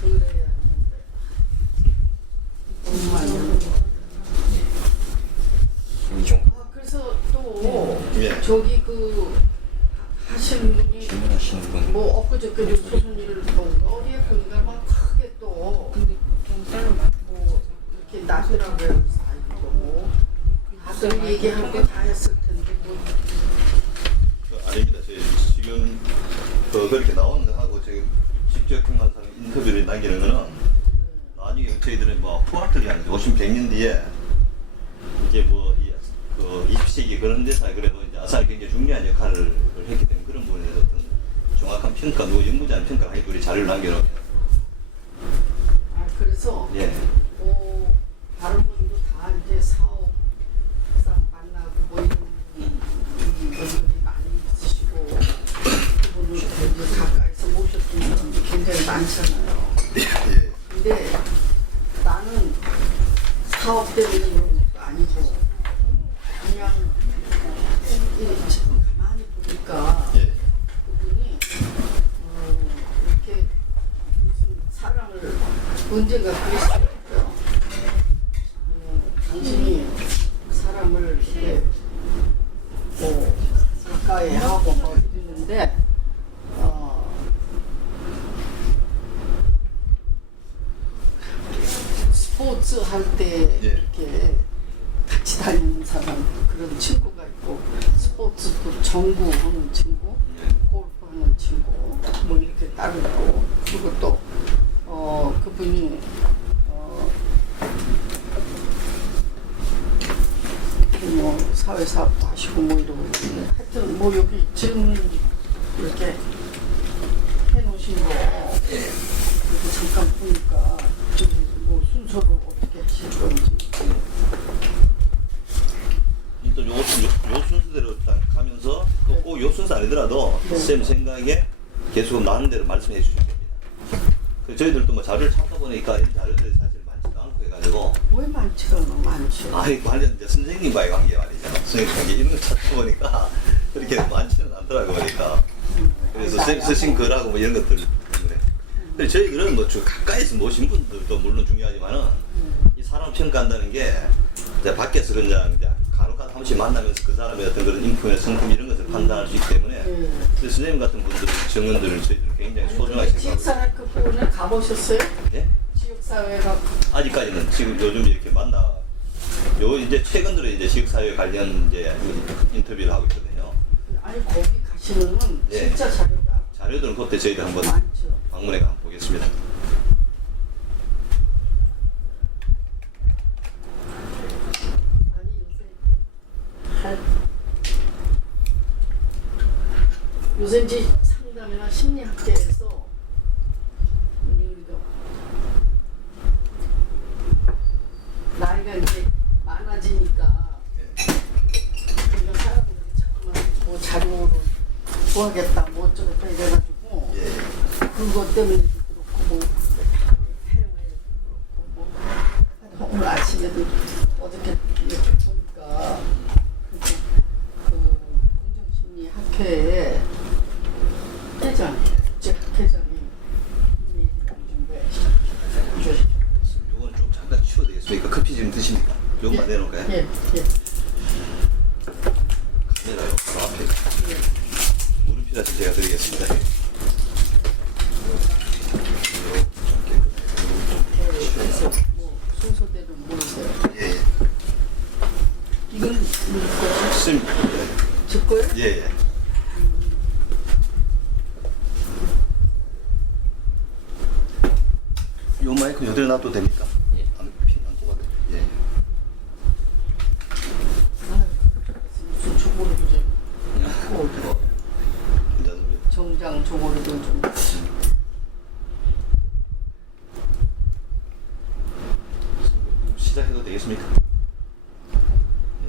그래야 하는데 정말. 그래서 또 예. 저기 하시는 분이 주문하시는 분. 뭐 엊그저께 조선일을 또 어디에 보니까 막 크게 또 근데 보통 쌀로 막 뭐 이렇게 나더라고요. 그래서 아이고 뭐 다들 얘기할 거 다 했을 텐데 뭐. 아닙니다. 지금 그렇게 나오는 거 하고 지금 직접 경험한 사람 인터뷰를 남기는 거는 나중에 저희들은 뭐 후학들이 한 50, 100년 뒤에 이제 뭐 그 20세기 그런 데서 그래도 이제 아산이 굉장히 중요한 역할을 했기 때문에 그런 부분에 대해서 어떤 정확한 평가, 누구 연구자는 평가를 하기 우리 자료를 남겨놓은 아 그래서 예. 뭐 다른 분도 다 이제 사업상 만나고 뭐 이런 분들이 많이 있으시고 그분을 이제 가까이서 모셨던 사람도 굉장히 많잖아요. 예. 근데 나는 사업 때문에 그런 것도 아니고 그냥 지금 가만히 보니까 예. 그분이 이렇게 무슨 사랑을 언제가 그랬어요. 당신이 사람을 이렇게 뭐 가까이 하고 뭐 이러는데 스포츠 할 때 예. 이렇게 같이 다니는 사람 그런 친구가 있고 스포츠도 전구하는 친구, 골프하는 친구 뭐 이렇게 따로 있고 그리고 또 그분이 뭐 사회사업도 하시고 뭐 이러고 있는데 하여튼 뭐 여기 지금 이렇게 해놓으신 거 이렇게 잠깐 보니까 뭐 순서로 어떻게 하실 건지. 일단 요 순서대로 딱 가면서 꼭 요 순서 아니더라도 네. 쌤 생각에 계속 나는 대로 말씀해 주시면 됩니다. 저희들도 뭐 자료를 찾아보니까 이런 자료들이 사실 많지도 않고 해가지고 왜 많지가 않아 많지. 아이 관련 이제 선생님과의 관계 말이죠. 선생님 관계 이런 거 찾아보니까 그렇게 많지는 않더라고 보니까. 그래서 쌤 쓰신 글하고 뭐 이런 것들 때문에. 근데 저희 글은 뭐 가까이서 모신 분들도 물론 중요하지만은 이 사람 평가한다는 게 이제 밖에서 그냥 이제 간혹가다 한 번씩 만나면서 그 사람의 어떤 그런 인품의 성품 이런 것을 판단할 수 있기 때문에 그래서 선생님 같은 분들 증언들을 저희들은 굉장히 소중하게 생각합니다. 지역사회 그 부분에 가보셨어요? 예? 지역사회가 아직까지는 지금 요즘 이렇게 요 이제 최근 들어 이제 지역사회 관련 이제 인터뷰를 하고 있거든요. 아니 거기 가시면은 예. 진짜 자료가 자료들은 그때 저희들 한번 많죠. 방문해 가 보겠습니다. 아니 요새 이제 상담이나 심리학계에서 우리가 나이가 이제 많아지니까 그런 사람들이 자꾸만 뭐 자료를 구하겠다 뭐 어쩌겠다 이래가지고 예. 그것 때문에도 그렇고 뭐 해외에도 그렇고 뭐 오늘 아침에도 어저께 이렇게 보니까 그 공정심리학회에 회장, 국제학회장이 요거는 좀 잠깐 치워도 되겠습니까? 커피 지금 드십니까? 요것만 내놓을까요? 예, 예. 카메라요 바로 앞에 물은 필요하시 제가 드리겠습니다. 그래서 뭐 순서대로 모르세요. 예. 이건 누구 거예요? 쌤. 제 거예요? 예, 예. 요 마이크 요대로 놔도 됩니까? 예. 안 꼽아도 예. 무슨 조모르도 좀 괜찮습니다. 정장 조모르도 좀 시작해도 되겠습니까? 예.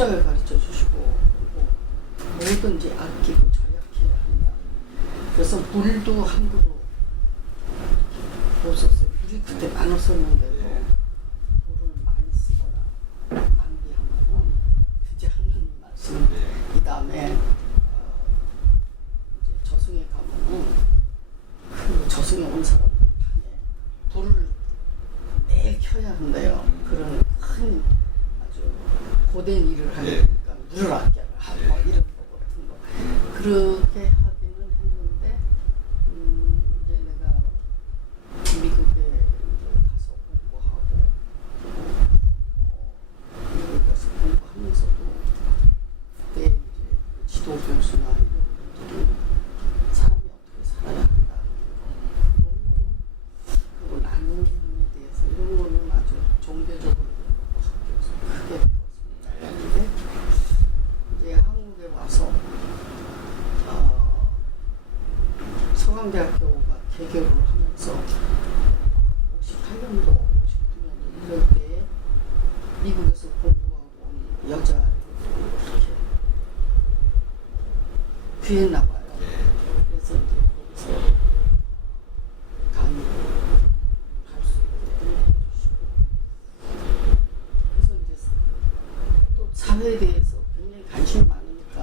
철저하게 가르쳐 주시고, 그리고 뭐든지 아끼고 절약해야 한다. 그래서 물도 함부로 못 썼어요. 물이 그때 많았었는데도 물을 많이 쓰거나 낭비하면 그제 하나님 말씀. 이 다음에 이제 저승에 가면은 그 저승에 온 사람들 방에 불을 매일 켜야 한대요. 그런 큰 아주 고된 일을 하니까 물을 아껴라 뭐 이런 거 같은 거 그렇게 하기는 했는데 이제 내가 미국에 가서 공부하고 미국에 가서 공부하면서도 그때 이제 지도 교수나 이런 분들이 사람이 어떻게 살아야 한다 이런 거는 그리고 나눔에 대해서 이런 거는 아주 종교적으로 학교에서 크게 배웠습니다. 그런데 이제 한국에 와서 서강대학교가 개교를 하면서 58년도, 59년도 이럴 때 미국에서 공부하고 온 여자들도 이렇게 귀했나 봐요. 그래서 이제 거기서 강의를 할 수 있게 해주시고 그래서 이제 또 사회에 대해서 굉장히 관심이 많으니까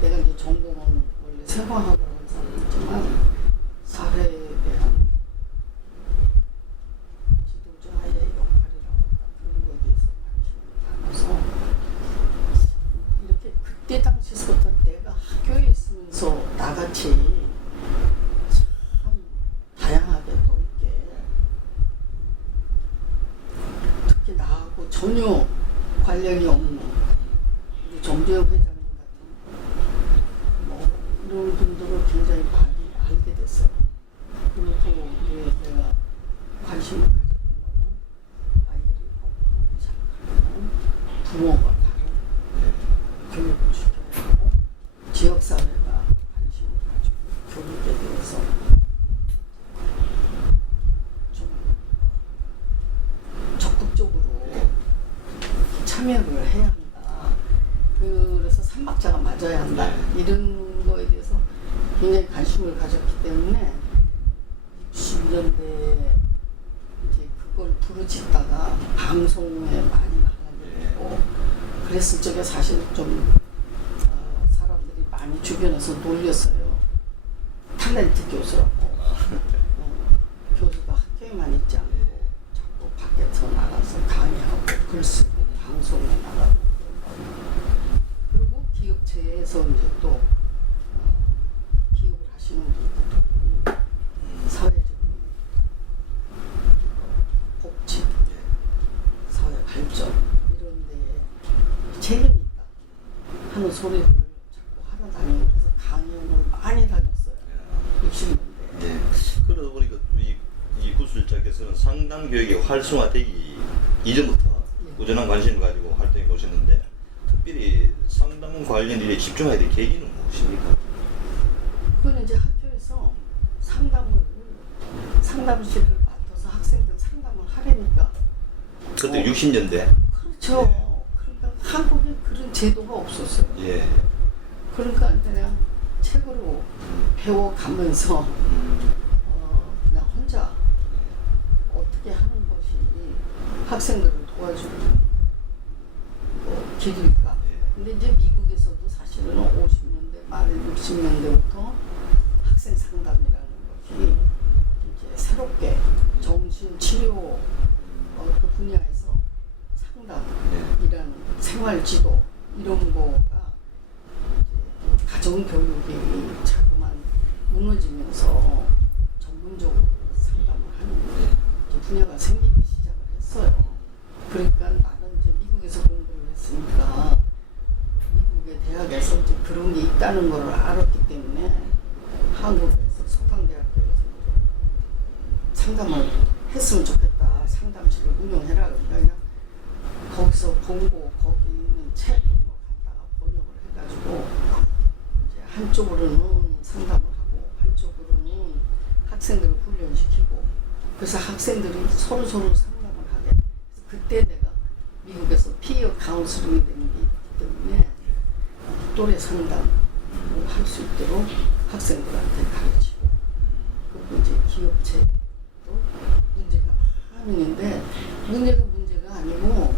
내가 이제 전공은 원래 생화학을 한 사람이지만 사회에 대한 지도자의 역할이라고 할까 그런 거에 대해서 관심이 많아서 이렇게 그때 당시부터 내가 학교에 있으면서 나같이 참 다양하게 넓게 특히 나하고 전혀 관련이 없는 우리 정재혁 회장님 같은 뭐 이런 분들을 굉장히 많이 알게 됐어요. 그리고 또 이제 내가 관심을 가졌던 거는 아이들이 공부하기 시작하면 부모가 다른 교육을 시켜야 하고 지역사회가 관심을 가지고 교육에 대해서 좀 적극적으로 참여를 해야 한다. 그래서 삼박자가 맞아야 한다. 이런 거에 대해서 굉장히 관심을 가졌기 때문에 60년대에 이제 그걸 부르짖다가 방송에 많이 나가게 되고 그랬을 적에 사실 좀 사람들이 많이 주변에서 놀렸어요. 탤런트 교수라고. 교수가 학교에만 있지 않고 자꾸 밖에서 나가서 강의하고 글 쓰고 방송에 나가고 그리고 기업체에서 이제 또 기업을 하시는 분들도 사회적인 복지, 사회 발전 이런 데에 책임이 있다 하는 소리를 자꾸 하러 다니고 그래서 강연을 많이 다녔어요. 60년대. 예. 그러다 보니까 이 구술자께서는 상담 교육이 활성화되기 이전부터 꾸준한 관심을 가지고 활동해 보셨는데 특별히 상담 관련 일에 집중해야 될 계기는 무엇입니까? 그건 이제 학교에서 상담실을 맡아서 학생들 상담을 하려니까 그때 60년대. 그렇죠. 그러니까 한국에 그런 제도가 없었어요. 예. 그러니까 그냥 책으로 배워가면서 그냥 혼자 어떻게 하는 것이 학생들을 도와주는 길일까. 근데 이제 미국에서도 사실은 50년대 말 60년대부터 학생 상담이라는 것이 이제 새롭게 정신치료 그 분야에서 상담이라는 생활지도 이런 거가 이제 가정교육이 자꾸만 무너지면서 전문적으로 상담을 하는 이제 분야가 생기기 시작을 했어요. 그러니까 나는 이제 미국에서 공부를 했으니까 미국의 대학에서 이제 그런 게 있다는 걸 알았기 때문에 한국에서 서강대학교에서 상담을 했으면 좋겠다. 상담실을 운영해라. 그러니까 그냥 거기서 공고 거기 있는 책을 뭐 갖다가 번역을 해가지고 이제 한쪽으로는 상담을 하고 한쪽으로는 학생들을 훈련시키고 그래서 학생들이 서로 상담을 하게. 그래서 그때 내가 미국에서 피어 카운슬링이 된 게 또래 상담을 할 수 있도록 학생들한테 가르치고, 그리고 이제 기업체도 문제가 많은데 문제가 아니고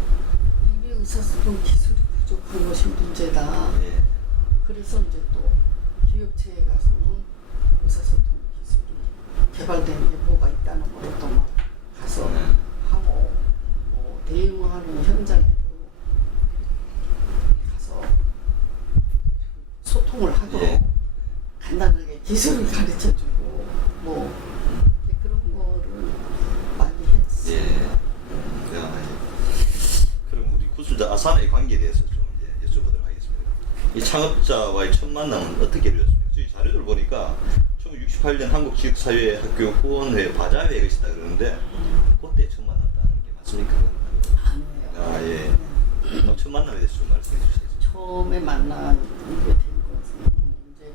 이게 의사소통 기술이 부족한 것이 문제다. 예. 그래서 이제 또 기업체에 가서는 의사소통 기술이 개발된 게 뭐가 있다는 걸 또 막 가서 하고, 뭐 대응하는 현장에도 가서 소통을 하도록 예. 간단하게 기술을 가르쳐주고 뭐 그런 거를 많이 했어요. 예. 그럼 우리 구술자 아산의 관계에 대해서 좀 이제 여쭤보도록 하겠습니다. 이 창업자와의 첫 만남은 어떻게 이루어졌습니까? 저희 자료를 보니까 1968년 한국지역사회학교 후원회 바자회가 있었다 그러는데 그때 처음 만났다는 게 맞습니까? 아니에요. 아 예. 네. 그럼 첫 만남에 대해서 좀 말씀해 주시겠어요? 처음에 만난 이게 된 것은 이제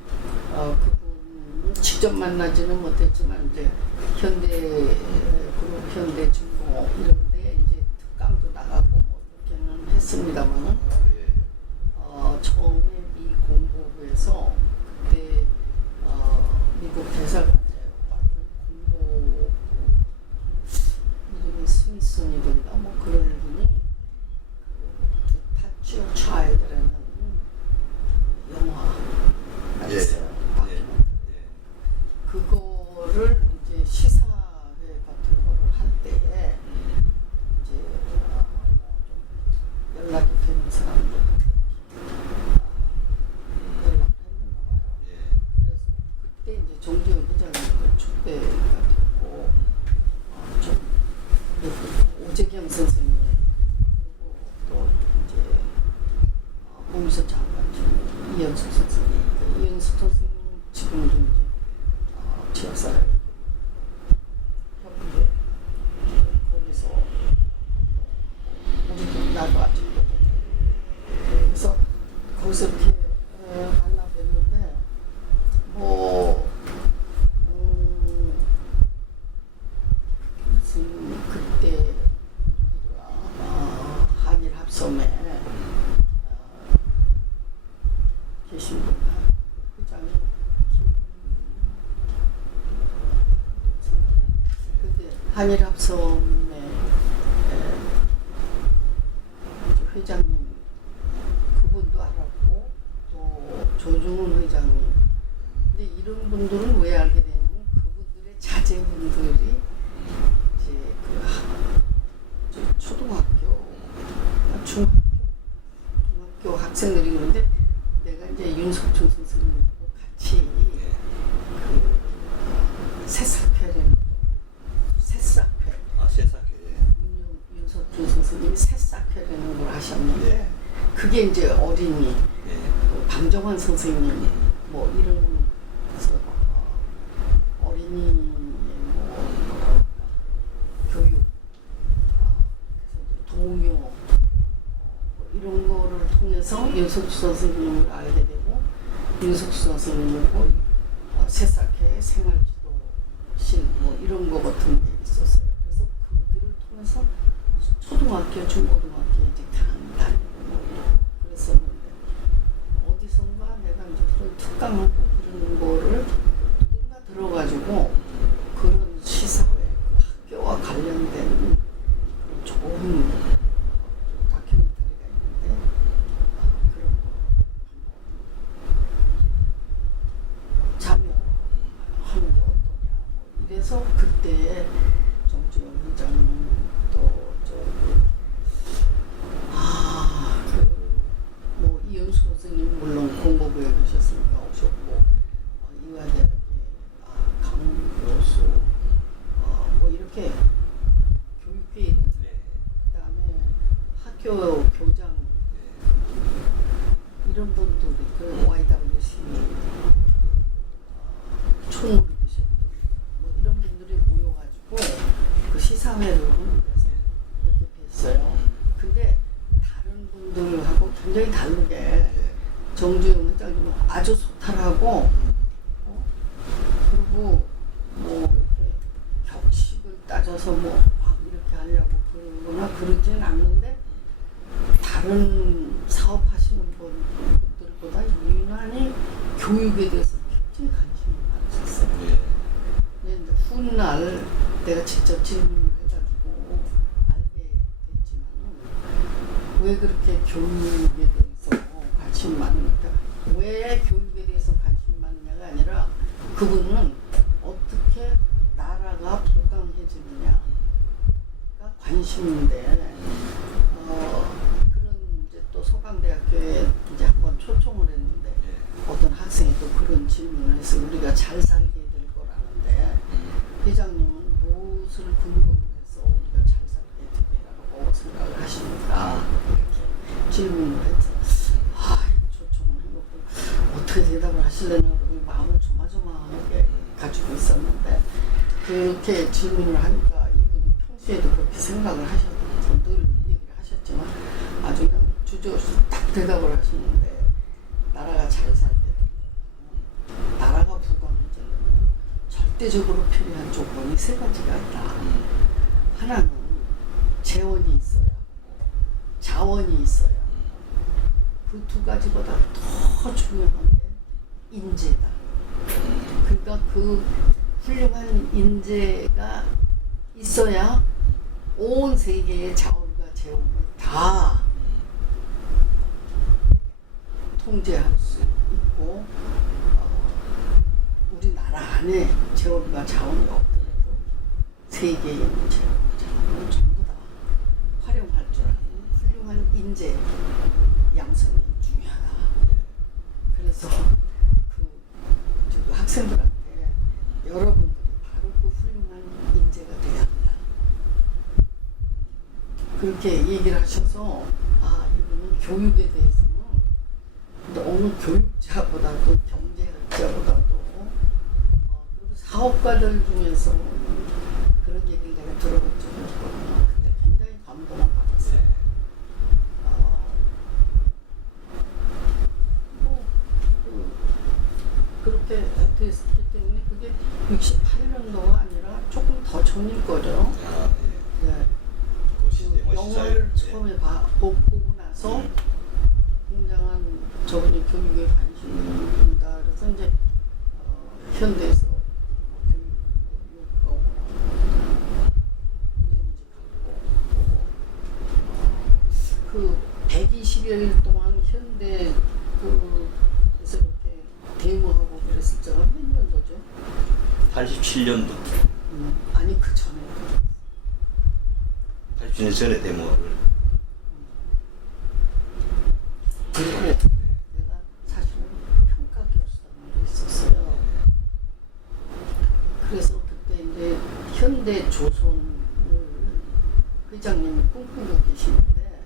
그분 직접 만나지는 못했지만 이제 현대 그룹 현대중공업 이런데 이제 특강도 나가고 뭐 이렇게는 했습니다만은 처음에 미 공보부에서 그때 미국 대사관에 왔던 공보부 이름이 스미슨이든가 뭐 그런 분이 타치오 차일드라는 영화가 예. 있어요. 예. 그거를 이제 시사회 같은 거를 할 때에 이제 좀 연락이 되는 사람들 연락을 했는가 봐요. 그래서 그때 이제 정재훈 회장님도 축배가 됐고 좀 그리고 오재경 선생님 그리고 또 이제 문비서 장관 중에 이현숙 선생님, 이현숙 선생님 지금도 이제 지역사회 협회 거기서 우리도 나도 아직도 그래서 거기서 이렇게 만나 뵀는데 뭐 무슨 그때 한일 합섬에 계신 분 회장님 근데 한일 합섬에 회장님 그분도 알았고 또 조중훈 회장님 근데 이런 분들은 왜 알게 되냐면 그분들의 자제분들이 이제 그 초등학교 중학교 학생들이 그런데 내가 이제 윤석준 선생님하고 같이 그 새싹회라는 새싹회 아 세상에. 윤석준 선생님이 새싹회라는 걸 하셨는데 예. 그게 이제 어린이 예. 그 방정환 선생님 뭐 이런 그래서 어린이의 뭐 교육 그래서 동요 뭐 이런 거를 통해서 윤석주 선생님을 알게 되고 윤석주 선생님하고 새싹회 생활지도실 뭐 이런 거 같은 게 있었어요. 그래서 그들을 통해서 초등학교, 중고등학교 이제 다니고 뭐 이러고 그랬었는데 어디선가 내가 이제 그런 특강하고 그런 거를 누군가 들어가지고 그런 시사회 그 학교와 관련된 그런 좋은 다큐멘터리가 있는데 그런 거 한번 참여하는 게 어떠냐 뭐 이래서 그때 정주영 회장님 또 저기 뭐 이현수 선생님 물론 공보부에 계셨으니까 오셨고 이화대학의 강 교수 뭐 이렇게 교육계에 있는 그다음에 학교 교장 이런 분들이 그 YWC 총무를 계셨고 뭐 이런 분들이 모여가지고 그 시사회를 하면서 이렇게 뵀어요. 근데 다른 분들하고 굉장히 다르게 정주영 회장님은 아주 소탈하고 그리고 뭐 이렇게 격식을 따져서 뭐 막 이렇게 하려고 그러거나 그러지는 않는데 다른 사업하시는 분들보다 내가 직접 질문을 해가지고 알게 됐지만은 왜 그렇게 교육에 대해서 관심이 많으니까 왜 교육에 대해서 관심이 많으냐가 아니라 그분은 어떻게 나라가 부강해지느냐가 관심인데 그런 이제 또 서강대학교에 이제 한번 초청을 했는데 어떤 학생이 또 그런 질문을 해서 우리가 잘 살게 될 거라는데 회장님은 무엇을 근거로 해서 우리가 잘 살게 되리라고 생각을 하십니까? 이렇게 질문을 해서 초청을 해놓고 어떻게 대답을 하시려나 그러고 마음을 조마조마하게 가지고 있었는데 그렇게 질문을 하니까 이분이 평소에도 그렇게 생각을 하셨고 늘 얘기를 하셨지만 아주 그냥 주저없이 딱 대답을 하시는데 나라가 잘 살게 되고 나라가 부강해지려면 절대적으로 필요한 조건이 세 가지가 있다. 하나는 재원이 있어야 하고 자원이 있어야 하고 그 두 가지보다 더 중요한 게 인재다. 그러니까 그 훌륭한 인재가 있어야 온 세계의 자원과 재원을 다 통제할 수 있고 우리나라 안에 재원과 자원이 없더라도 세계에 있는 재원과 자원을 전부 다 활용할 줄 아는 훌륭한 인재 양성이 중요하다. 그래서 그 학생들한테 여러분들이 바로 그 훌륭한 인재가 되어야 한다. 그렇게 얘기를 하셔서 이분은 교육에 대해서는 너무 교육자보다도 경제학자보다도 그리고 사업가들 중에서 그런 얘기를 내가 들어본 적이 없거든요. 근데 굉장히 감동을 받았어요. 그렇게 됐기 때문에 그게 68년도가 아니라 조금 더 전일 거죠. 네. 그 영화를 처음에 보고 나서 굉장한 저분이 교육에 관심이 있는 분이다. 그래서 이제 현대에서 교육 그 120일 동안 현대 그에서 이렇게 데모하고 그랬을 때가 몇 년도죠? 87년도. 아니 그 전에. 87년 전에 데모를. 그리고 내가 사실은 평가 교수라는 게 있었어요. 그래서 그때 이제 현대 조선을 회장님이 꿈꾸고 계시는데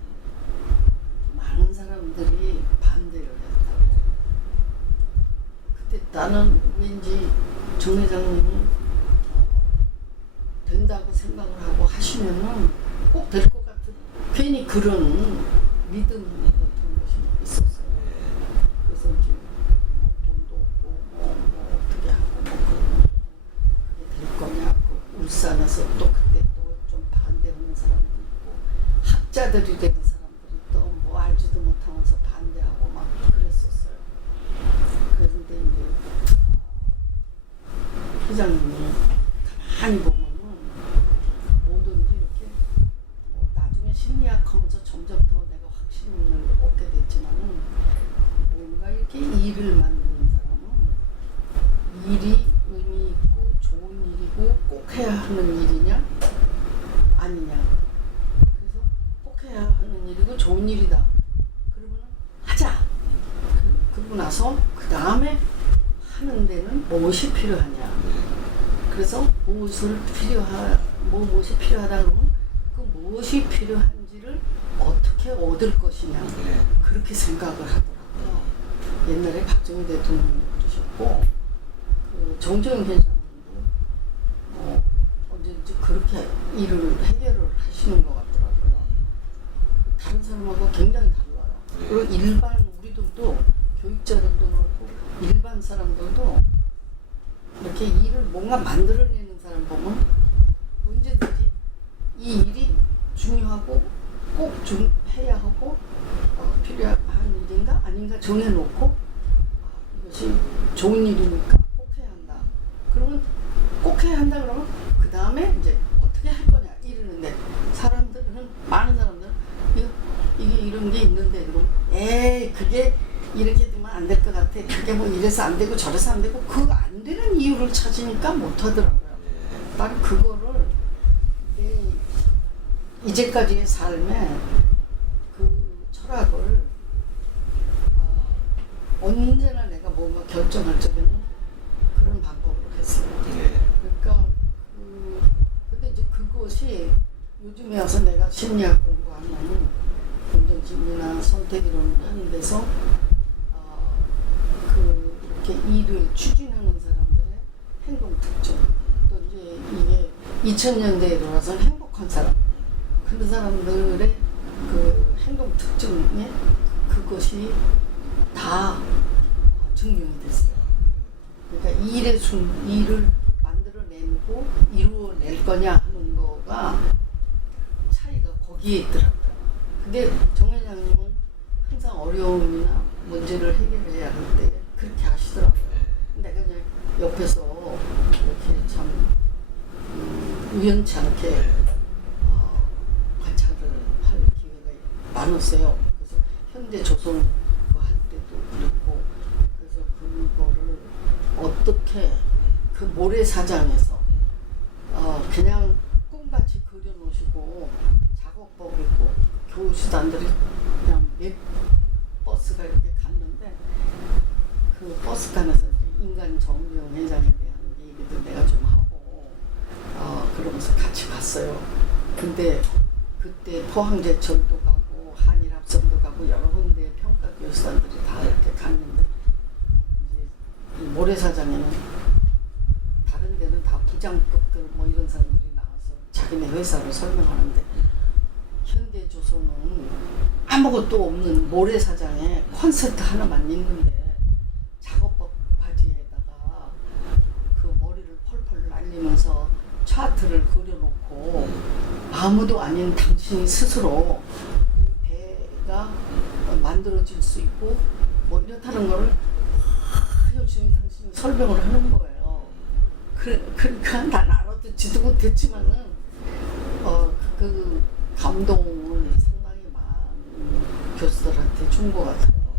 많은 사람들이 반대를 했다고. 그때 나는 왠지 정 회장님이 된다고 생각을 하고 하시면은 꼭 될 것 같은 괜히 그런 믿음 같은 것이 있었어요. 그래서 이제 돈도 없고 어떻게 하고 그게 될 거냐. 울산에서 또 그때 또 좀 반대하는 사람도 있고 학자들이 되는 사람들이 또 뭐 알지도 못하면서 반대하고 막 그랬었어요. 그런데 이제 회장님이 가만히 보면은 뭐든지 이렇게 나중에 심리학하면서 점점 더 내가 확신을 얻게 됐지만은 뭔가 이렇게 일을 만드는 사람은 일이 의미 있고 좋은 일이고 꼭 해야 하는 일이냐 아니냐. 그래서 꼭 해야 하는 일이고 좋은 일이다. 그러면 하자. 그러고 나서 그 다음에 하는 데는 무엇이 필요하냐. 그래서 무엇이 필요하다 그러면 그 무엇이 필요한지를 어떻게 얻을 것이냐. 그렇게 생각을 하더라고요. 옛날에 박정희 대통령도 그러셨고 그 정정영 회장님도 언제든지 그렇게 일을 해결을 하시는 것 같더라고요. 다른 사람하고 굉장히 달라요. 그리고 일반 우리들도 교육자들도 그렇고 일반 사람들도 이렇게 일을 뭔가 만들어내는 사람 보면 언제든지 이 일이 중요하고 꼭 해야 하고 필요한 일인가 아닌가 정해놓고 이것이 좋은 일이니까 꼭 해야 한다. 그러면 꼭 해야 한다 그러면 그 다음에 이제 그게 이렇게 되면 안 될 것 같아. 그게 뭐 이래서 안 되고 저래서 안 되고 그 안 되는 이유를 찾으니까 못 하더라고요. 나는 그거를 내 이제까지의 삶에 그 철학을 언제나 내가 뭔가 결정할 적에는 그런 방법으로 했어요. 그러니까 근데 이제 그것이 요즘에 와서 내가 심리학 공부하는 긍정심리나 선택이론을 하는 데서 이렇게 일을 추진하는 사람들의 행동 특징, 또 이제 이게 2000년대에 들어와서 행복한 사람, 그런 사람들의 그 행동 특징에 그것이 다 증명이 됐어요. 그러니까 일을 만들어내고 이루어낼 거냐 하는 거가 차이가 거기에 있더라고요. 근데 정 회장님은 항상 어려움이나 문제를 해결해야 할 때 그렇게 하시더라고요. 내가 그냥 옆에서 이렇게 참 우연치 않게 관찰을 할 기회가 많았어요. 그래서 현대조선 할 때도 그랬고, 그래서 그거를 어떻게 그 모래사장에서 그냥 꿈같이 그려놓으시고 작업복 입고 교수단들이 그냥 몇 버스가 이렇게 갔는데 그 버스칸에서 인간 정비용 회장에 대한 얘기도 내가 좀 하고 그러면서 같이 갔어요. 근데 그때 포항제철도 가고 한일합성도 가고 여러 군데 평가 교수단들이 다 이렇게 갔는데 이제 이 모래사장에는 다른 데는 다 부장급들 뭐 이런 사람들이 나와서 자기네 회사를 설명하는데 현대조선은 아무것도 없는 모래사장에 콘센트 하나만 있는데 작업복 바지에다가 그 머리를 펄펄 날리면서 차트를 그려놓고 아무도 아닌 당신이 스스로 이 배가 만들어질 수 있고 뭐 이렇다는 거를 열심히 당신이 설명을 하는 거예요. 그러니까 난 알아듣지도 못했지만은 그 감동을 상당히 많은 교수들한테 준 것 같아요.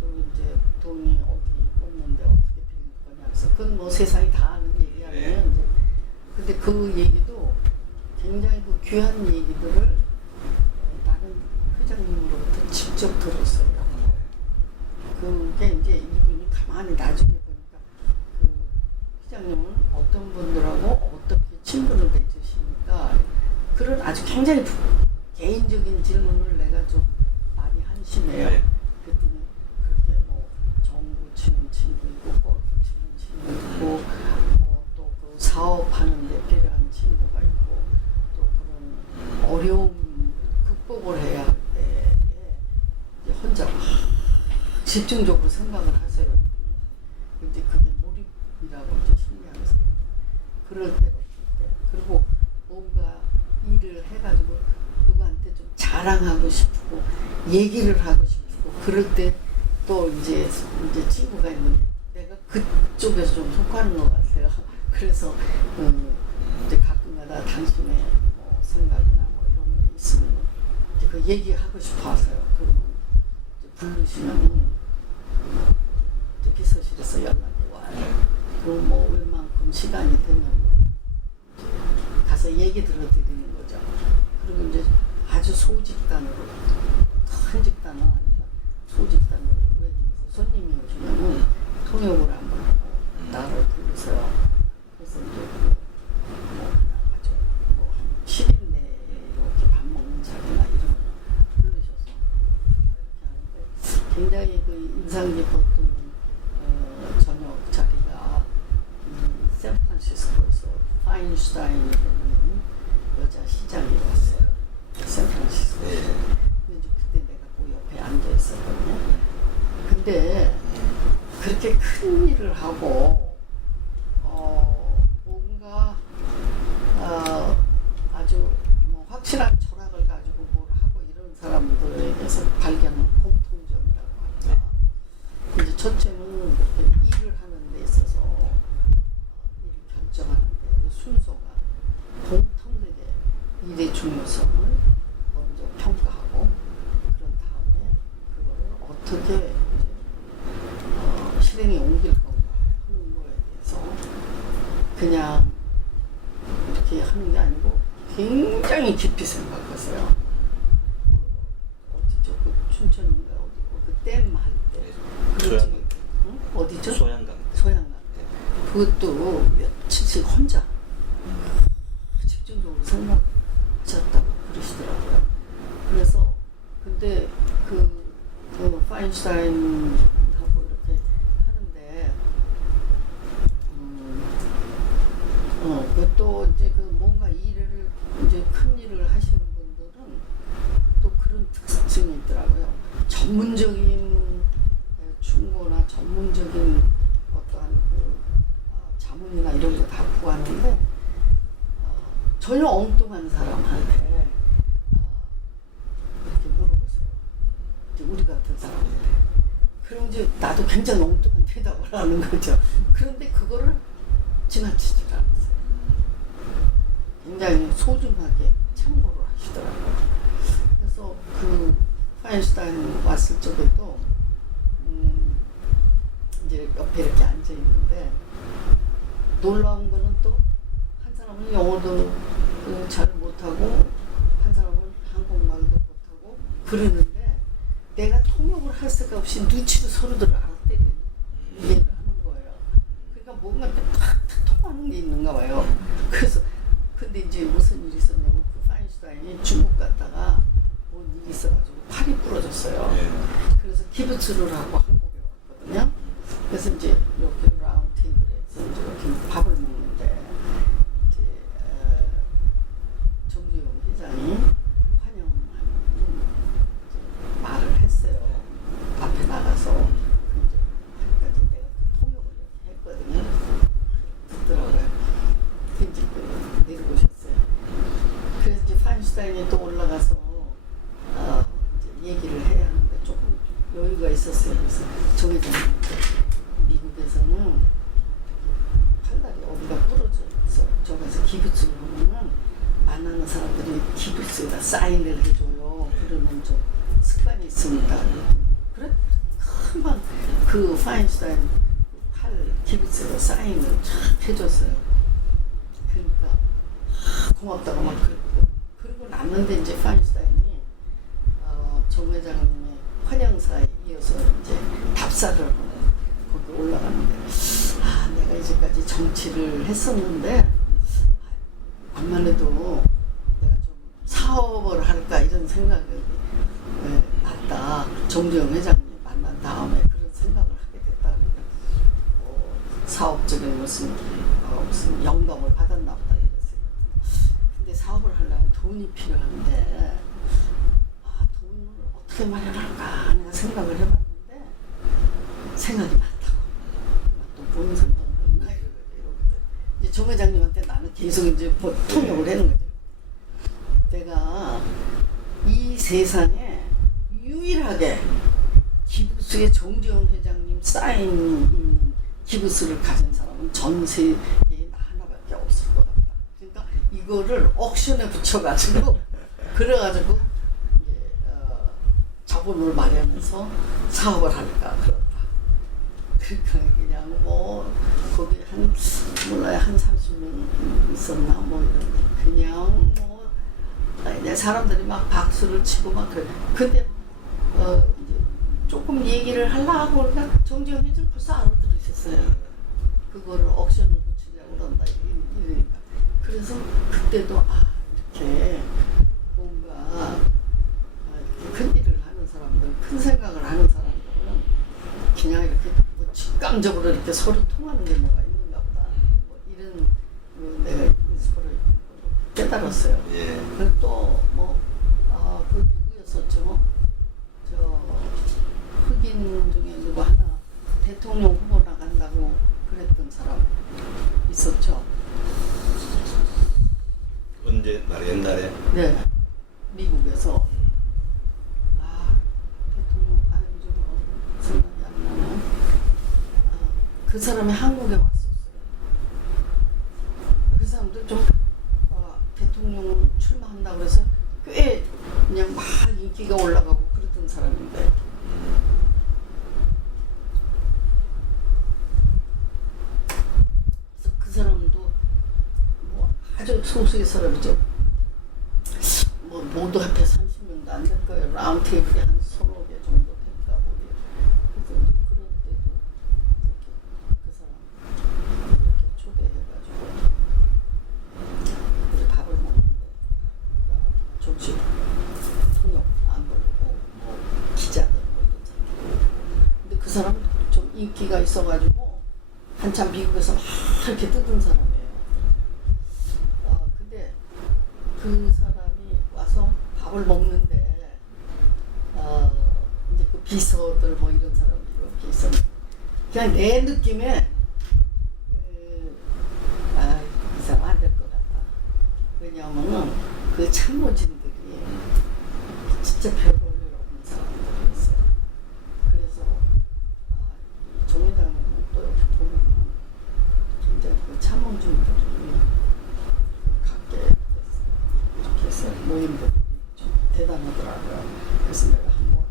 그리고 이제 돈이 어디 없는데 어떻게 빌릴 거냐 해서 그건 뭐 세상이 다 아는 얘기 아니에요. 이제 근데 그 얘기도 굉장히 그 귀한 얘기들을 나는 회장님으로부터 직접 들었어요. 그게 이제 이분이 가만히 나중에 보니까 그 회장님은 어떤 분들하고 어떻게 친분을 맺으시니까 그런 아주 굉장히 개인적인 질문을 내가 좀 많이 한심해요. 그랬더니 그렇게 뭐 정부 치는 친구 있고 골프 치는 친구 있고 뭐 또 그 사업하는 데 필요한 친구가 있고 또 그런 어려움 극복을 해야 할 때 혼자 집중적으로 생각을 하세요. 이제 그게 몰입이라고 이제 심리학에서 그럴 때가 없을 때 그리고 뭔가 일을 해가지고 누구한테 좀 자랑하고 싶고 얘기를 하고 싶고 그럴 때 또 이제 친구가 있는데 내가 그쪽에서 좀 속하는 것 같아요. 그래서 이제 가끔가다 당신의 뭐 생각이나 뭐 이런 게 있으면 이제 그 얘기하고 싶어 하세요. 그러면 이제 부르시면 이제 비서실에서 연락이 와요. 그럼 뭐 웬만큼 시간이 되면 가서 얘기 들어드리는 거죠. 그리고 이제 아주 소집단으로 큰 집단은 아니고 소집단으로 외국에서 손님이 오시면은 통역을 한번 하고 나를 부르세요. 그래서 이제 뭐 아주 뭐 한 10인 내에 이렇게 밥 먹는 자리나 이런 거 부르셔서 이렇게 하는데 굉장히 그 인상 깊었던 저녁 자리가 샌프란시스코에서 파인슈타인이라는 여자 시장이 왔어요. 샌프란시스코에. 근데 이제 그때 내가 그 옆에 앉아 있었거든요. 근데 그렇게 큰 일을 하고 뭔가 아주 뭐 확실한 철학을 가지고 뭘 하고 이런 사람들에게서 발견한 공통점이라고 할까. 이제 첫째는 그렇게 일을 하는 데 있어서 일을 결정하는 데 순서가 공통되게 일의 중요성을 먼저 평가하고 그런 다음에 그거를 어떻게 실행에 옮길 건가 하는 거에 대해서 그냥 이렇게 하는 게 아니고 굉장히 깊이 생각했어요. 어디죠? 그 춘천인가 어디 그 댐 할 때. 소양강. 응? 어디죠? 소양강. 소양강 때. 그것도 며칠씩 혼자 집중적으로 생각하셨다고 그러시더라고요. 그래서 근데 그 파인슈타인하고 이렇게 하는데 그또 이제 그 뭔가 일을 이제 큰 일을 하시는 분들은 또 그런 특징이 있더라고요. 전문적인 충고나 전문적인 어떠한 그 자문이나 이런 거 다 구하는데 전혀 엉뚱한 사람한테 이렇게 물어보세요. 이제 우리 같은 사람한테. 그럼 이제 나도 굉장히 엉뚱한 대답을 하는 거죠. 그런데 그거를 지나치질 않았어요. 굉장히 소중하게 참고를 하시더라고요. 그래서 그 파인슈타인 왔을 적에도 이제 옆에 이렇게 앉아 있는데 놀라운 거는 또 한 사람은 영어도 잘 못하고 한 사람은 한국말도 못하고 그러는데 내가 통역을 할 수가 없이 눈치로 서로들 알아때리는 이해를 하는 거예요. 그러니까 뭔가 탁탁 통하는 게 있는가 봐요. 그래서 근데 이제 무슨 일이 있었냐면 그 파인슈타인이 중국 갔다가 뭔 일이 있어가지고 팔이 부러졌어요. 그래서 기부츠를 하고 한국에 왔거든요. 그래서 이제 이렇게 라운드 테이블에서 이제 이렇게 밥을 먹는데 이제 정주영 회장이 환영하는 말을 했어요. 앞에 나가서 이제 하니까 내가 그 통역을 했거든요. 듣더라고요. 이제 그 내려오셨어요. 그래서 이제 파인슈타인이 또 올라가서 이제 얘기를 해야 하는데 조금 여유가 있었어요. 그래서 저 회장님께 미국에서는 팔다리 어디가 부러져서 저기서 기부츠를 하면은 만나는 사람들이 기부츠에다 사인을 해줘요. 그러는 좀 습관이 있습니다. 그래? 금방 그 파인슈타인 팔 기부츠에다 사인을 쫙 해줬어요. 그러니까 고맙다고 막 그랬고 그리고 났는데 이제 파인슈타인이 정 회장님의 환영사에 이어서 이제 답사를 하고 거기 올라가는데 내가 이제까지 정치를 했었는데 암만 해도 내가 좀 사업을 할까 이런 생각이 났다. 정주영 회장님 만난 다음에 그런 생각을 하게 됐다니까 사업적인 무슨 영감을 받았나 보다 이랬어요. 근데 사업을 하려면 돈이 필요한데 돈을 어떻게 마련할까 내가 생각을 해봤는데 생각이 많다고. 또 본 생각을 했나 이러거든. 이제 정 회장님한테 나는 계속 이제 통역을 하는 거죠. 내가 이 세상에 유일하게 기부스에 정주영 회장님 사인 있는 기부스를 가진 사람은 전 세계에 나 하나밖에 없을 것 같다. 그러니까 이거를 옥션에 붙여가지고 그래가지고 이제 자본을 마련해서 사업을 할까 그렇다. 그러니까 그냥 뭐 거기 한 몰라요 한 30명 있었나 뭐 이런 그냥 뭐 이제 사람들이 막 박수를 치고 막 그래. 근데 이제 조금 얘기를 하려고 그러니까 정주영 회장 벌써 알아들으셨어요. 그거를 옥션을 붙이려고 그런다 이러니까. 그래서 그때도 이렇게 뭔가 큰 일을 하는 사람들, 큰 생각을 하는 사람들은 그냥 이렇게 뭐 직감적으로 이렇게 서로 통하는 게 뭐가 있는가 보다. 뭐 이런 내가 서로 깨달았어요. 예. 그리고 또 뭐 그 누구였었죠? 저 흑인 중에 누구 하나 대통령 후보 나간다고 그랬던 사람 있었죠. 언제 말 옛날에? 네, 미국에서 대통령 좀 생각이 안 나네. 그 사람이 한국에 왔었어요. 그 사람도 좀 대통령 출마한다고 그래서 꽤 그냥 막 인기가 올라가고 그랬던 사람인데 아주 소수의 사람이죠. 뭐 모두 합해 30명도 안 될 거예요. 라운드 테이블이 한 30개 정도 될까 보네요. 그래서 그럴 때도 그렇게 그 사람 이렇게 초대해가지고 우리 밥을 먹는데 정식 통역 안 부르고 뭐 기자들 뭐 이런 사람. 근데 그 사람 좀 인기가 있어가지고 한참 미국에서 막 이렇게 뜯은 사람이에요. 근데 그 사람이 와서 밥을 먹는데 이제 그 비서들 뭐 이런 사람들이 이렇게 있었는데 그냥 내 느낌에 이 사람 안 될 것 같다. 왜냐하면은 그 참모진들이 진짜 별 볼 일 없는 사람들이었어요. 그래서 정 회장님은 또 이렇게 보면 굉장히 그 참모진들이 갖게 이렇게 해서 모임들이 좀 대단하더라고요. 그래서 내가 한번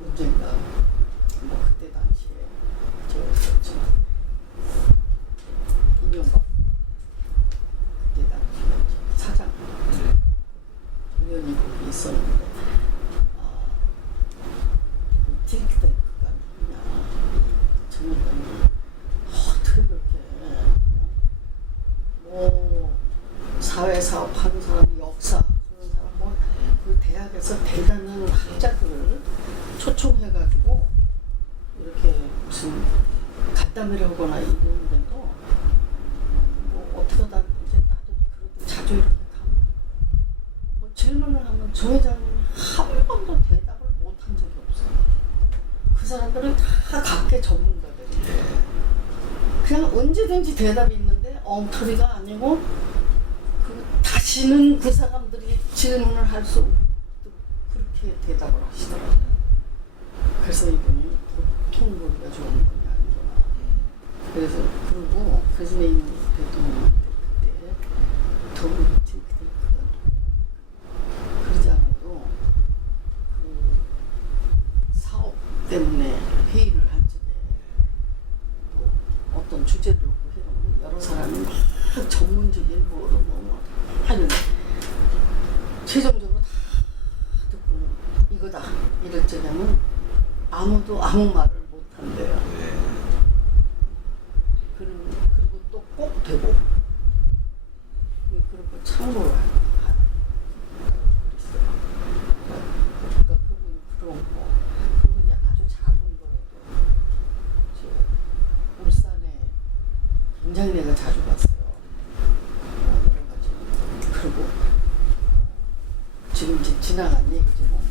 언젠가 뭐 그때 당시에 저였지만 이명박 그때 당시에 사장 의원이 거기 있었는데 그 팅크탱크가 누구냐 정의당이 어떻게 그렇게 뭐 사회사업 하는 사람, 역사 그런 사람 뭐 그 대학에서 대단한 학자들을 초청해가지고 이렇게 무슨 간담회를 하거나 이러는데도 뭐 어떻게 하다 이제 나도 그래도 자주 이렇게 가면 뭐 질문을 하면 정 회장님이 한 번도 대답을 못한 적이 없어요. 그 사람들은 다 각계 전문가들인데 그냥 언제든지 대답이 있는데 엉터리가 아니고 다시는 그 사람들이 질문을 할 수 없도록 그렇게 대답을 하시더라고요. 그래서 이분이 보통 머리가 좋은 분이 아니구나. 그래서 그리고 그즈메인 대통령한테 그때 더블 팅크탱크가 그러지 않아도 그 사업 때문에 회의를 한 적에 또 어떤 주제를 놓고 해놓으면 여러 사람이 막 전문적인 뭐로 뭐 하는데 최종적으로 다 듣고 이거다 이럴 적에는 아무도 아무 말을 못 한대요. 그리고 또 꼭 되고 그리고 참고를 하는 그랬어요. 그러니까 그분이 그런 거 그분이 아주 작은 거라도 울산에 굉장히 내가 자주 갔어요. 여러 가지. 그리고 지금 이제 지나간 얘기지 뭐.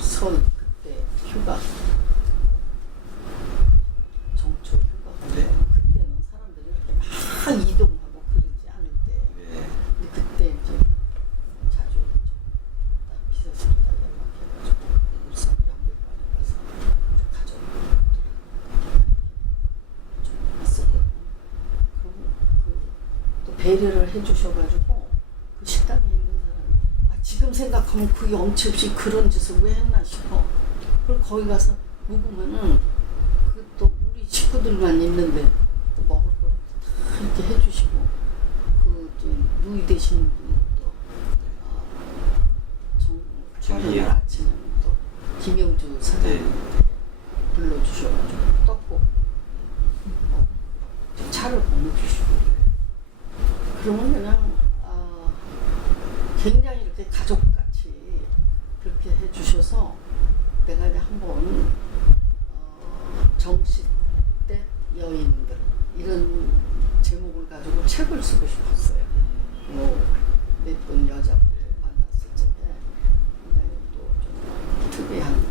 설 그때 휴가 정초 휴가 그때는 사람들이 이렇게 막 이동하고 그러지 않을 때 근데 그때 이제 자주 비서실에다 연락해가지고 울산 양백관에 가서 가져오고 좀 있었거든요. 그리고 또 배려를 해주셔가지고 그 식당에 있는 사람이 지금 생각하면 그 염치 없이 그런 짓을 왜 했나 싶어. 그리고 거기 가서 묵으면은 그 또 우리 식구들만 있는데 또 먹을 거 다 이렇게 해주시고 그 누이 되시는 분은 또 정말 아침에 또 김영주 사장님한테 불러주셔가지고 떡국 차를 보내주시고 그러면 그냥 굉장히 이렇게 가족같이 그렇게 해주셔서 내가 이제 한번 정식 때 여인들 이런 제목을 가지고 책을 쓰고 싶었어요. 몇 분 여자 만났을 적에 굉장히 또 좀 특이한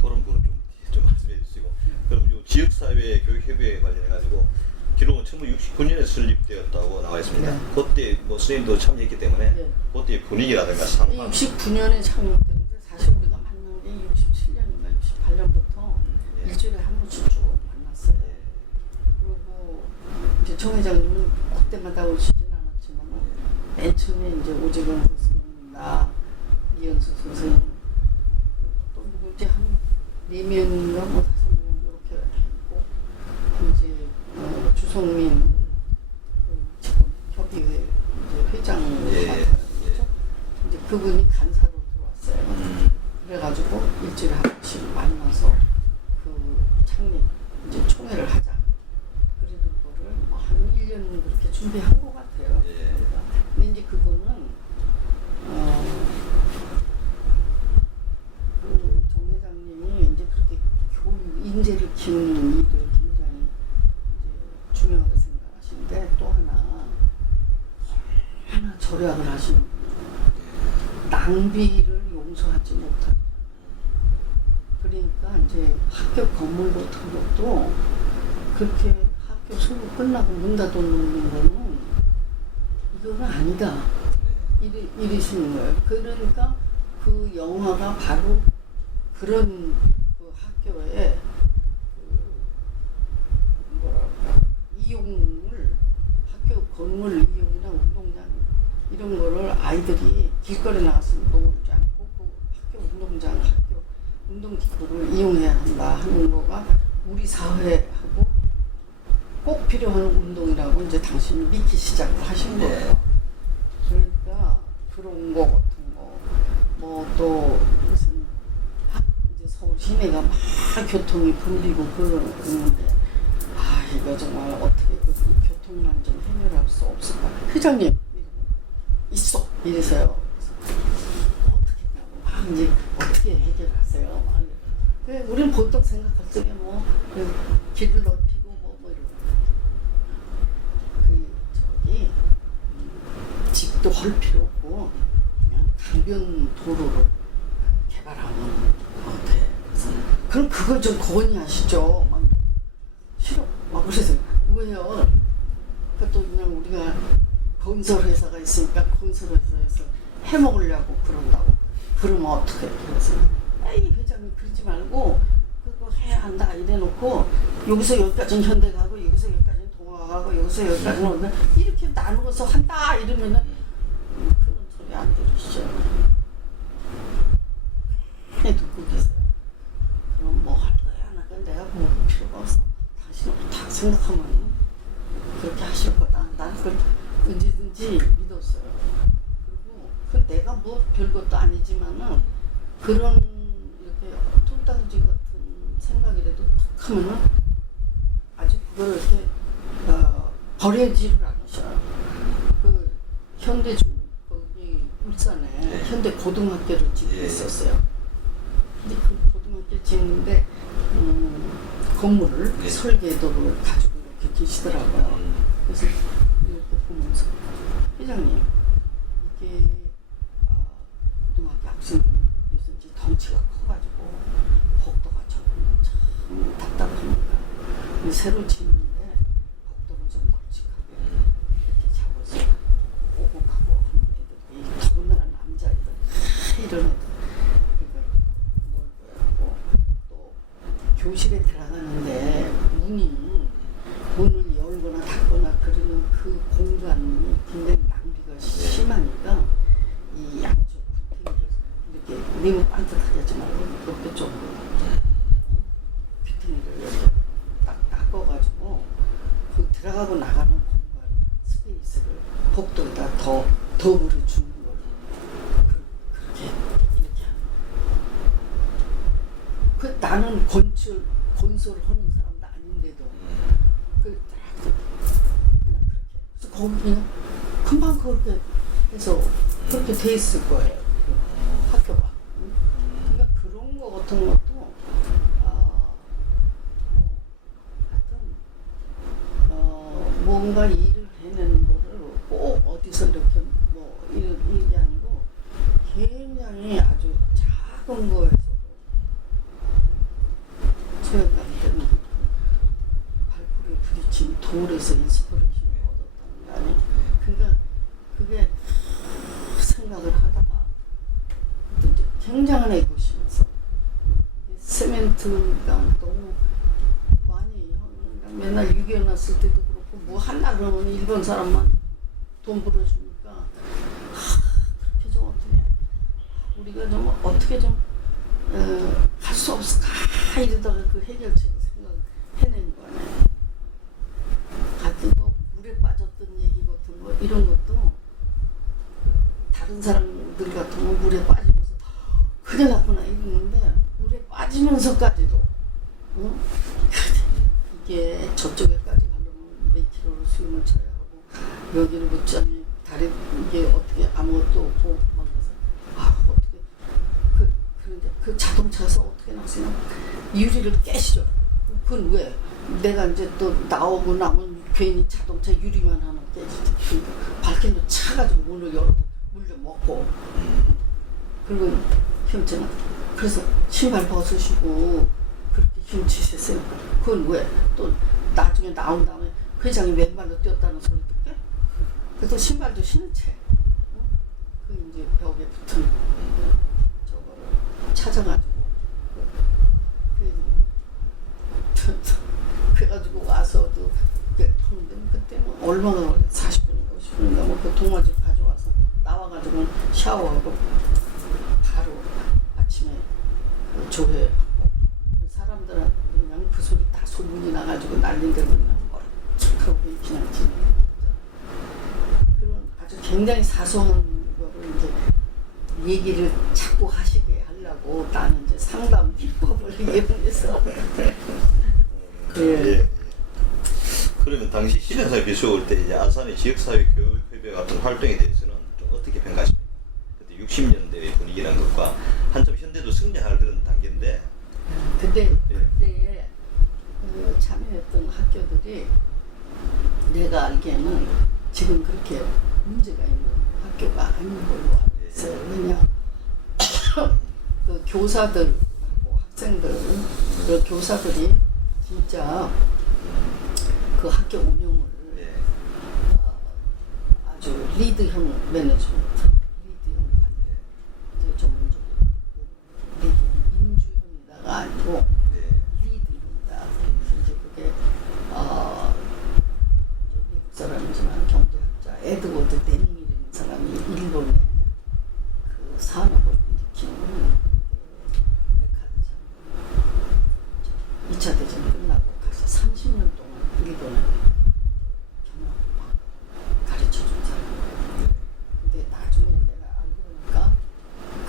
그런 부분 좀 말씀해 주시고 그럼 요 지역사회 교육협의회 관련해가지고 기록은 1969년에 설립되었다고 나와 있습니다. 네. 그때 뭐 스님도 참여했기 때문에 네. 그때 분위기라든가 상황 69년에 창립됐는데 사실 우리가 만난 게 67년인가 68년부터 일주일에 한 번씩 쭉 만났어요. 그리고 이제 정 회장님은 그때마다 오시진 않았지만 맨 처음에 이제 오재경 선생님, 나, 이현수 선생님 또 누구 이제 한 4명인가 뭐 5명 이렇게 했고 유성민 그 지금 협의회 이제 회장 예, 맡아요. 예. 그죠? 이제 그분이 간사로 들어왔어요. 그래가지고 일주일에 한 번씩 만나서 그 창립 이제 총회를 하자. 그러는 거를 뭐 한 1년 그렇게 준비한 것 같아요. 예. 근데 이제 그거는 그 정 회장님이 이제 그렇게 교육 인재를 키우는 일을 굉장히 이제 중요하게 생각하시는데 또 하나 절약을 하시는 분이에요. 낭비를 용서하지 못하는. 그러니까 이제 학교 건물 같은 것도 그렇게 학교 수업 끝나고 문 닫아놓는 거는 이거는 아니다. 이러시는 거예요. 그러니까 그 영화가 바로 그런 그 학교의 그 뭐랄까 이용을 학교 건물 이용이나 운동장 이런 거를 아이들이 길거리 나가서 놀지 않고 그 학교 운동장 학교 운동기구를 이용해야 한다 하는 거가 우리 사회하고 꼭 필요한 운동이라고 이제 당신이 믿기 시작을 하신 거예요. 그러니까 그런 거 같은 거, 뭐 또 무슨 이제 서울 시내가 막 교통이 붐비고 그러는데 아 이거 정말 어떻게 그 교통난 좀 해결할 수 없을까? 회장님 있어 이래서요. 어떻게 막 이제 어떻게 해결하세요? 막 이래. 우리는 보통 생각할 적에 뭐 길을 넓히고 뭐 이러고 그 저기 집도 헐 필요 없고 그냥 강변 도로를 개발하면 어때? 그럼 그걸 좀 건의하시죠. 막 싫어. 막 그래서 왜요? 그것도 그냥 우리가 건설 회사가 있으니까 건설 회사에서 해먹으려고 그런다고. 그러면 어떻게? 그래서 에이 회장님 그러지 말고 그거 해야 한다 이래놓고 여기서 여기까지는 현대 가고 여기서 여기까지는 동화 가고 여기서 여기까지는 오늘 이렇게 나누어서 한다 이러면은 그런 소리 안 들으시죠. 듣고 계세요. 그럼 뭐 할 거야 안 할 거야 내가 볼 필요가 없어. 당신은 다 생각하면 그렇게 하실 거다. 나는 그걸 언제든지 믿었어요. 그리고 그 내가 뭐 별것도 아니지만은 그런 이렇게 톱단지 같은 생각이라도 탁 하면은 아주 그걸 이렇게 버리지를 않으셔요. 그 현대 거기 울산에 현대 고등학교를 짓고 있었어요. 근데 그 고등학교 짓는데 건물을 설계도를 가지고 이렇게 계시더라고요. 그래서 이렇게 보면서 회장님 이게 고등학교 학생들 요새 이제 덩치가 커가지고 복도가 참 답답하니까 새로 짓는데 복도를 좀 널찍하게 이렇게 잡아서 오고 가고 하는 애들 더군다나 남자애들 이런 애들 그걸 놀고 하고 또 교실에 들어가는데 문을 열거나 닫거나 그러는 그 공간이 굉장히 낭비가 심하니까 이 양쪽 구탱이를 이렇게 네모 반듯하게 하지 말고 이렇게 좀 구탱이를 이렇게 딱 닦아가지고 그 들어가고 나가는 공간 스페이스를 복도에다 더 물어주는 거를 그렇게 이렇게 하는 그 나는 건설을 하는 사람도 아닌데도 그냥 그렇게 그래서 거기 그냥 금방 그렇게 해서 그렇게 돼 있을 거예요. 그 학교가. 그러니까 그런 거 같은 것도 하여튼 뭔가 일을 해내는 거를 꼭 어디서 이렇게 뭐 이게 아니고 굉장히 아주 작은 거에서도 체험감되는 발풀이 부딪힌 돌에서 인스피레이션을 얻었다는 거 아니에요. 그러니까 그게 생각을 하다가 이제 굉장한 애고심에서 세멘트가 너무 많이 맨날 유교 났을 때도 그렇고 뭐 하려 그러면 일본 사람만 돈 벌어주니까 그렇게 좀 어떻게 우리가 좀 어떻게 좀 할 수 없을까 이러다가 그 해결책을 생각해낸 거네. 가면서까지도 응? 이게 저쪽에까지 가려면 몇 킬로를 수영을 쳐야 하고 여기를 붙자니 다리 이게 어떻게 아무것도 없고 막 그래서 어떻게 그런데 그 자동차에서 어떻게 나왔어요? 유리를 깨시죠. 그건 왜? 내가 이제 또 나오고 나면 괜히 자동차 유리만 하나 깨지지. 밝힌도 차가지고 문을 열고 물려 먹고 그리고 힘증은 그래서 신발 벗으시고 그렇게 힘치셨어요. 그건 왜? 또 나중에 나온 다음에 회장이 맨발로 뛰었다는 소리 듣게? 그래서 신발도 신은 채 그 이제 벽에 붙은 저거를 찾아가지고 그래가지고 와서도 그때 뭐 얼마나 걸려 40분인가 50분인가 뭐 그 동아집 가져와서 나와가지고 샤워하고 바로 아침에 그 조회하고 사람들은 그냥 그 소리 다 소문이 나가지고 난리대로 그냥 머리축하고 그냥 지내. 그런 아주 굉장히 사소한 거를 이제 얘기를 자꾸 하시게 하려고 나는 이제 상담 비법을 이용해서 예. 그러면 당시 시장사회 비서 올 때 이제 안산의 지역사회 교육협회 같은 활동에 대해서는 좀 어떻게 평가하십니까? 그때 60년대의 분위기라는 것과 한참 현대도 승리할 그런 단계인데. 그때 그 참여했던 학교들이 내가 알기에는 지금 그렇게 문제가 있는 학교가 아닌 걸로 알고 있어요. 왜냐 그 교사들하고 학생들 그 교사들이 진짜 그 학교 운영을 아주 리드형 매니지먼트, 리드형 관리, 전문적으로 리드 민주형이다가 아니고 리드형이다. 이제 그게 미국 사람이지만 경제학자 에드워드 데닝이라는 사람이 일본의 그 산업을 일으키는 메카니즘 2차 대전 끝나고 가서 30년 동안 일본에 경영학 가르쳐준 사람이에요. 근데 나중에 내가 알고 보니까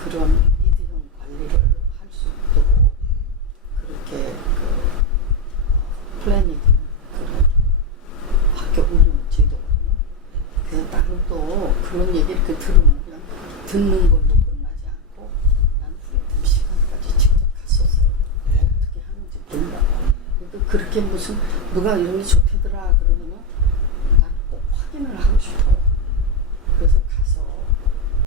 그런 리드형 관리를 할 수 있도록 그렇게 플래닝 그런 학교 운영 제도거든요. 그래서 나는 또 그런 얘기를 이렇게 들으면 그냥 듣는 걸로 끝나지 않고 난 프리덤 시간까지 직접 갔었어요. 어떻게 하는지 보려고. 그러니까 그렇게 무슨 누가 이런 게 좋대더라 그러면은 난 꼭 확인을 하고 싶어요.